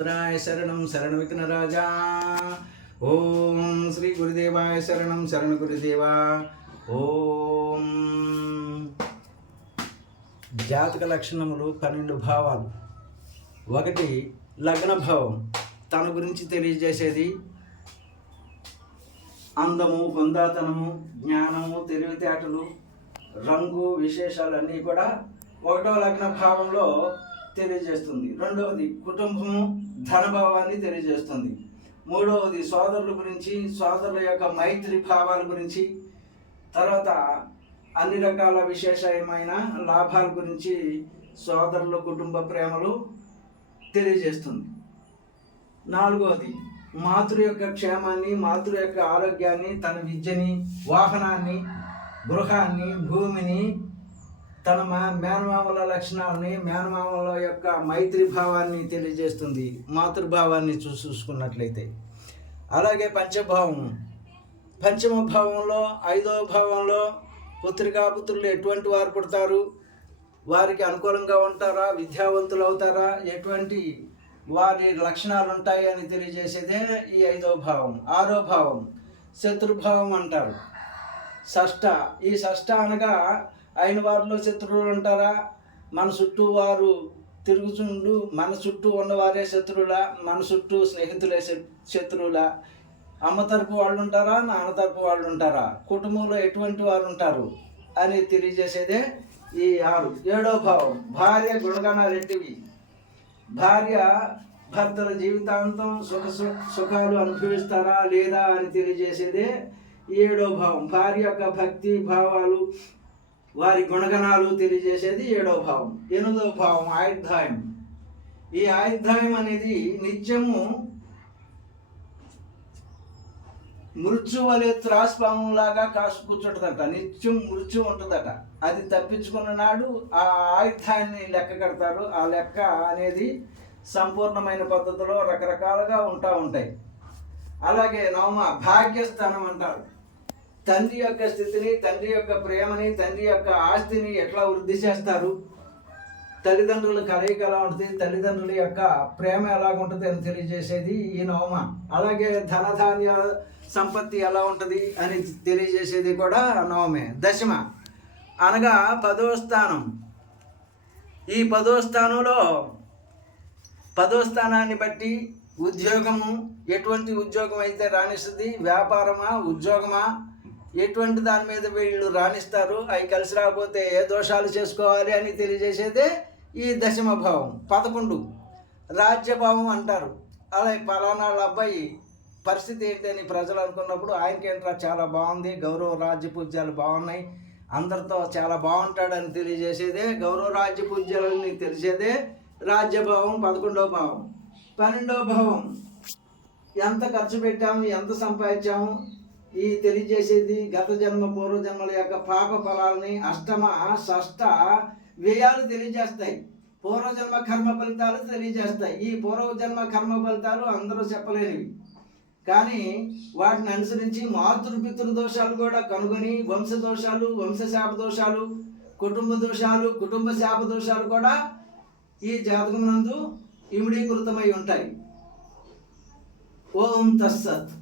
శరణం శరణ విఘ్నరాజా. ఓం శ్రీ గురుదేవాయ శరణం శరణ గురుదేవా. ఓం జాతక లక్షణములు 12 భావాలు. 1 లగ్న భావం తన గురించి తెలియజేసేది. అందము, పొందాతనము, జ్ఞానము, తెలివితేటలు, రంగు, విశేషాలన్నీ కూడా 1వ లగ్న భావంలో తెలియజేస్తుంది. 2వది కుటుంబము, ధనభావాన్ని తెలియజేస్తుంది. 3వది సోదరుల గురించి, సోదరుల యొక్క మైత్రి భావాల గురించి, తర్వాత అన్ని రకాల విశేషమైన లాభాల గురించి సోదరుల కుటుంబ ప్రేమలు తెలియజేస్తుంది. 4వది మాతృ యొక్క క్షేమాన్ని, మాతృ యొక్క ఆరోగ్యాన్ని, తన విద్యని, వాహనాన్ని, గృహాన్ని, భూమిని, తన మేనమామల లక్షణాలని, మేనమామల యొక్క మైత్రి భావాన్ని తెలియజేస్తుంది మాతృభావాన్ని చూసుకున్నట్లయితే. అలాగే పంచభావం, పంచమ భావంలో 5వ భావంలో పుత్రికాపుత్రులు ఎటువంటి వారు పుడతారు, వారికి అనుకూలంగా ఉంటారా, విద్యావంతులు అవుతారా, ఎటువంటి వారి లక్షణాలు ఉంటాయి అని తెలియజేసేదే ఈ 5వ భావం. 6వ భావం శత్రుభావం అంటారు. షష్ఠ, ఈ షష్ఠ అనగా అయిన వారిలో శత్రువులు ఉంటారా, మన చుట్టూ వారు తిరుగుచుండు, మన చుట్టూ ఉన్నవారే శత్రువులా, మన చుట్టూ స్నేహితులే శత్రువులా, అమ్మ తరపు వాళ్ళు ఉంటారా, నాన్న తరపు వాళ్ళు ఉంటారా, కుటుంబంలో ఎటువంటి వారు ఉంటారు అని తెలియజేసేదే ఈ 6. 7వ భావం భార్య గుణగణాలెట్టివి. భార్య భర్తల జీవితాంతం సుఖాలు అనుభవిస్తారా లేదా అని తెలియజేసేదే 7వ భావం. భార్య యొక్క భక్తి భావాలు, వారి గుణగణాలు తెలియజేసేది 7వ భావం. 8వ భావం ఆయుర్దాయం. ఈ ఆయుర్దాయం అనేది నిత్యము మృత్యు వలె త్రాస్పాములాగా కాసు కూర్చుంటుందట. నిత్యం మృత్యు ఉంటుందట. అది తప్పించుకున్న నాడు ఆ ఆయుర్దాయాన్ని లెక్క కడతారు. ఆ లెక్క అనేది సంపూర్ణమైన పద్ధతిలో రకరకాలుగా ఉంటాయి. అలాగే 9వ భాగ్యస్థానం అంటారు. తండ్రి యొక్క స్థితిని, తండ్రి యొక్క ప్రేమని, తండ్రి యొక్క ఆస్తిని ఎట్లా వృద్ధి చేస్తారు, తల్లిదండ్రుల కలయిక ఎలా ఉంటుంది, తల్లిదండ్రుల యొక్క ప్రేమ ఎలాగుంటుంది అని తెలియజేసేది ఈ 9వ. అలాగే ధనధాన్య సంపత్తి ఎలా ఉంటుంది అని తెలియజేసేది కూడా 9మే. 10మ అనగా 10వ స్థానం. ఈ 10వ స్థానంలో 10వ స్థానాన్ని బట్టి ఉద్యోగము, ఎటువంటి ఉద్యోగం అయితే రాణిస్తుంది, వ్యాపారమా, ఉద్యోగమా, ఎటువంటి దాని మీద వీళ్ళు రాణిస్తారు, అవి కలిసి రాకపోతే ఏ దోషాలు చేసుకోవాలి అని తెలియజేసేదే ఈ 10మ భావం. 11 రాజ్యభావం అంటారు. అలాగే పలానా అబ్బాయి పరిస్థితి ఏంటని ప్రజలు అనుకున్నప్పుడు ఆయనకేంట్రా చాలా బాగుంది, గౌరవ రాజ్య పూజ్యాలు బాగున్నాయి, అందరితో చాలా బాగుంటాడని తెలియజేసేదే గౌరవ రాజ్య పూజ్యాలని తెలిసేదే రాజ్యభావం. 11వ భావం. 12వ భావం ఎంత ఖర్చు పెట్టాము, ఎంత సంపాదించాము ఈ తెలియజేసేది గత జన్మ, పూర్వజన్మల యొక్క పాప ఫలాలని, అష్టమ షష్ఠ వ్యయాలు తెలియజేస్తాయి. పూర్వజన్మ కర్మ ఫలితాలు తెలియజేస్తాయి. ఈ పూర్వజన్మ కర్మ ఫలితాలు అందరూ చెప్పలేనివి, కానీ వాటిని అనుసరించి మాతృపితృ దోషాలు కూడా కనుగొని, వంశ దోషాలు, వంశశాప దోషాలు, కుటుంబ దోషాలు, కుటుంబ శాప దోషాలు కూడా ఈ జాతకమునందు ఇమిడీకృతమై ఉంటాయి. ఓం తస్సత్.